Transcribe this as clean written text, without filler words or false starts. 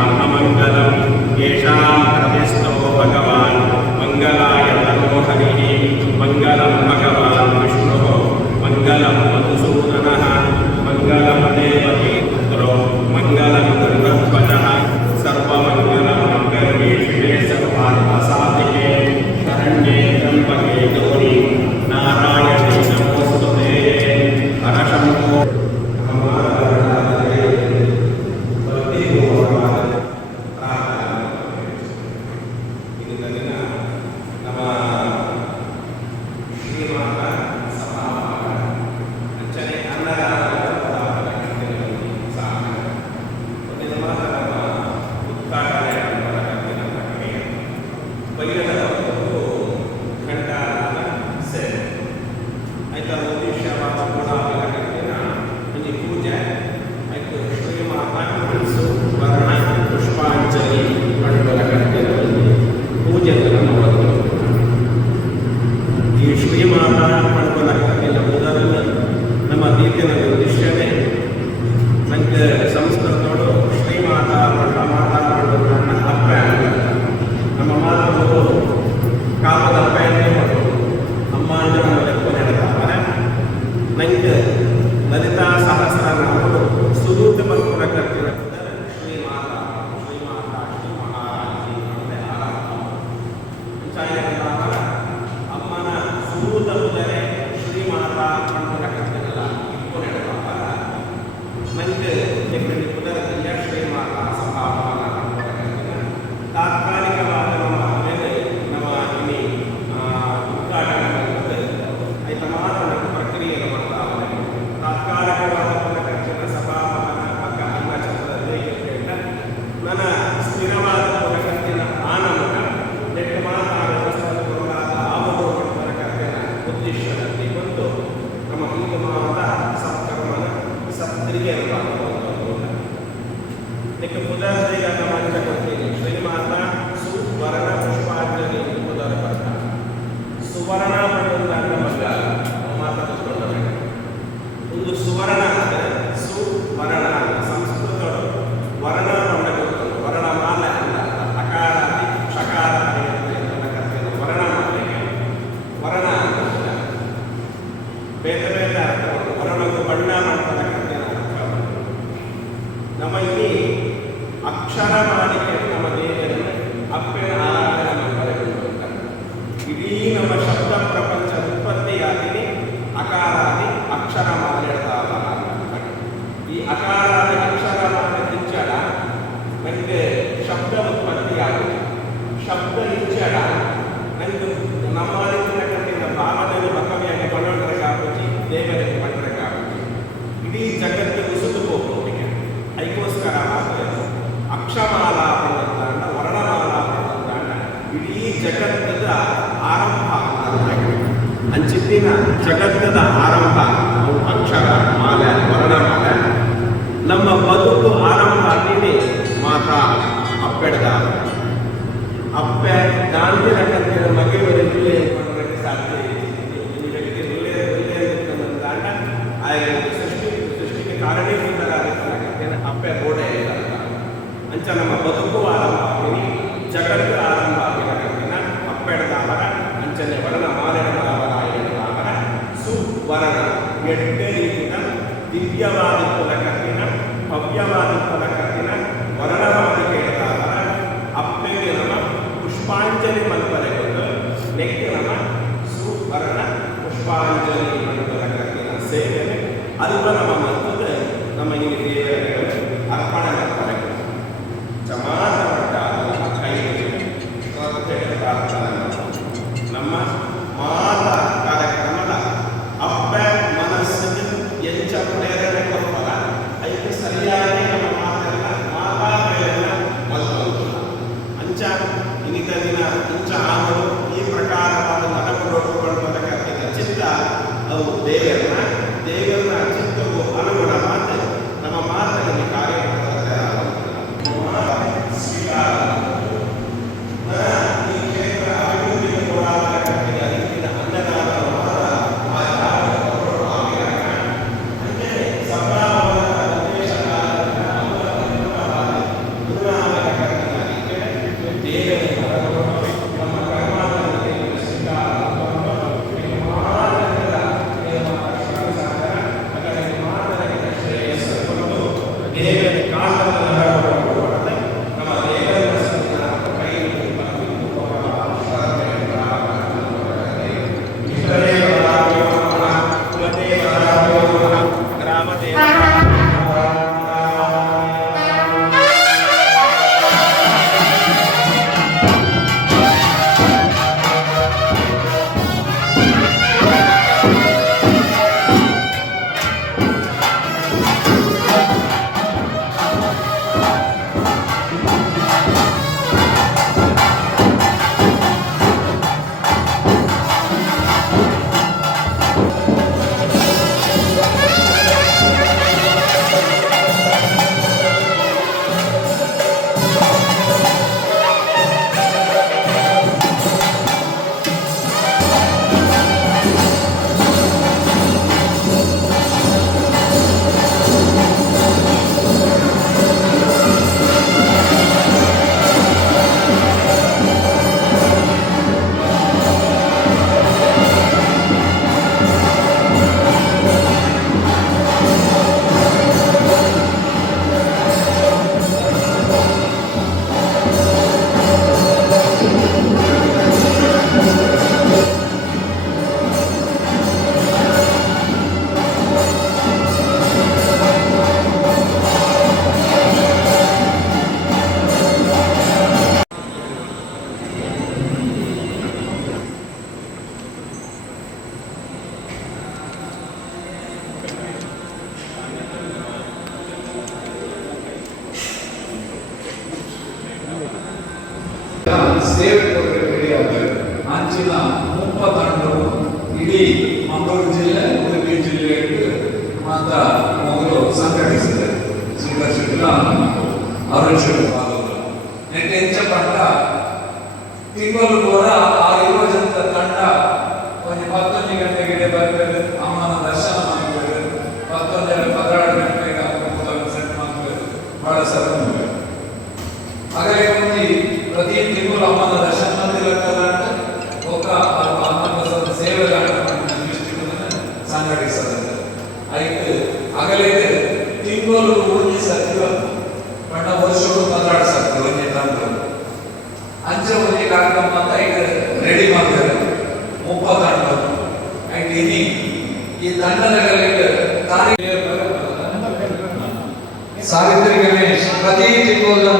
अमङ्गलं येषां हृदिस्थो भगवान् मङ्गलाय तनोहरिः मङ्गलं भगवान् विष्णुः मङ्गलं मधुसूदनः मङ्गलं देवकी पुत्रो मङ्गलं गरुडध्वजः सर्वमङ्गलं मङ्गले शिवे सर्वार्थसाधिके शरण्ये त्र्यम्बके गौरी नारायणे नमोस्तुते हरशम्भो ಜಗತ್ತದ ಆರಂಭ ಅಕ್ಷರ ಮಾಲೆ ವರ್ಣಮಾಲೆ ನಮ್ಮ ಬದುಕು ಆರಂಭ ಆಗಿದೆ ಮಾತಾ ಅಪ್ಪೆಡ್ದ ಅಪ್ಪೆ ದಾಂತಿರಕಂತಿನ ಮಗೆವರೆಗೆ ಸಾಧ್ಯ ಸೃಷ್ಟಿಗೆ ಕಾರಣೀಭೂತರಾದ ಅಪ್ಪೆ ಗೋಡೆ ಅಂಚ ನಮ್ಮ ಬದುಕು ಆರಂಭ ಆಗಿ ಜಗತ್ತು ಆರಂಭ ಆಗಿನ ಅಪ್ಪೆಡ್ದಾವರ ಅಂಚನೆ ವರ್ಣ ಮಾಲೆಡದಾವರ ವರ್ಣ ಎಡ್ಡೆ ರೀತಿಯ ದಿವ್ಯವಾದ ಕುಲಕತ್ತಿನ ಭವ್ಯವಾದ ಕುಲಕತ್ತಿನ ವರ್ಣವಾದಿಗೆ ಹೇಳಿದಾವರ ಅಪ್ಪೆಗೆ ನಮ್ಮ ಪುಷ್ಪಾಂಜಲಿ ಮಲ್ಪರೆಗೊಂಡು ನೆಕ್ಕೆ ನಮ್ಮ ಸುವರ್ಣ ಪುಷ್ಪಾಂಜಲಿ ಮಲ್ಪರಕತ್ತಿನ ಸೇವೆ ಅದು ನಮ್ಮ ಮತ್ತದ ನಮ್ಮ ಈ ದೇವರಿಗೆ ಅರ್ಪಣೆ ಮಾಡ್ತಾರೆ ಸಮಾನ ಕೈ ನಮ್ಮ ಮಾತಾ ಕಾರ್ಯಕ್ರಮದ ಅಪ್ಪ ಮನಸ್ಸಿಗೆ ಎಂಚ ಪ್ರೇರಣೆ ಕೊಡುವ ಅಂಚಿನ 30 ತಂಡವು ಇಡೀ ಮಂಗಳೂರು ಜಿಲ್ಲೆ ಉಡುಪಿ ಜಿಲ್ಲೆಗೆ ಮಾತ್ರ ಮೊದಲು ಸಂಘಟಿಸಿದೆ. ಸಂಘರ್ಷಗಳ ಅರುಣ್ ಭಾಗಗಳು ನೆಟ್ಟು ಹೆಚ್ಚ ಪಟ್ಟ ತಿಂಗಳು ಕೂಡ ಆ ಯುವಜನತ ತಂಡ ಒಂದು 11 ಗಂಟೆಗೆ ಬರ್ತದೆ, ಅಮ್ಮನ ದರ್ಶನ ಮಾಡ್ಬೇಕು, 11-12 ಗಂಟೆಗೆ ಸೆಟ್ ಮಾಡ್ಬೇಕು, ಬಹಳ ಸರಳ ಹಾಗಾಗಿ ಒಂದು ಪ್ರತಿ ತಿಂಗಳು ಅಮ್ಮನ ದರ್ಶನ ಮಂದಿರ ಒಕ್ಕ ಅಮ್ಮನ ಸೇವೆ ಸಂಘಟಿಸದೆ ಆಯ್ತು. ಆಗಲೇ ತಿಂಗಳು ಒಂದು ಸತ್ಯ ಬಣ್ಣ ವರ್ಷಗಳು 12 ಸತ್ಯ ಒಂದೇ ತಂಡ ಅಂಚೆ ಒಂದೇ ಕಾರ್ಯಕ್ರಮ ಅಂತ ಈಗ ರೆಡಿ ಮಾಡ್ತಾರೆ 30 ತಂಡ ಆಯ್ತು. ಇನಿ ಈ ತಂಡಗಳಿಗೆ ಸಾವಿತ್ರಿ ಗಣೇಶ್ ಪ್ರತಿ ತಿಂಗಳು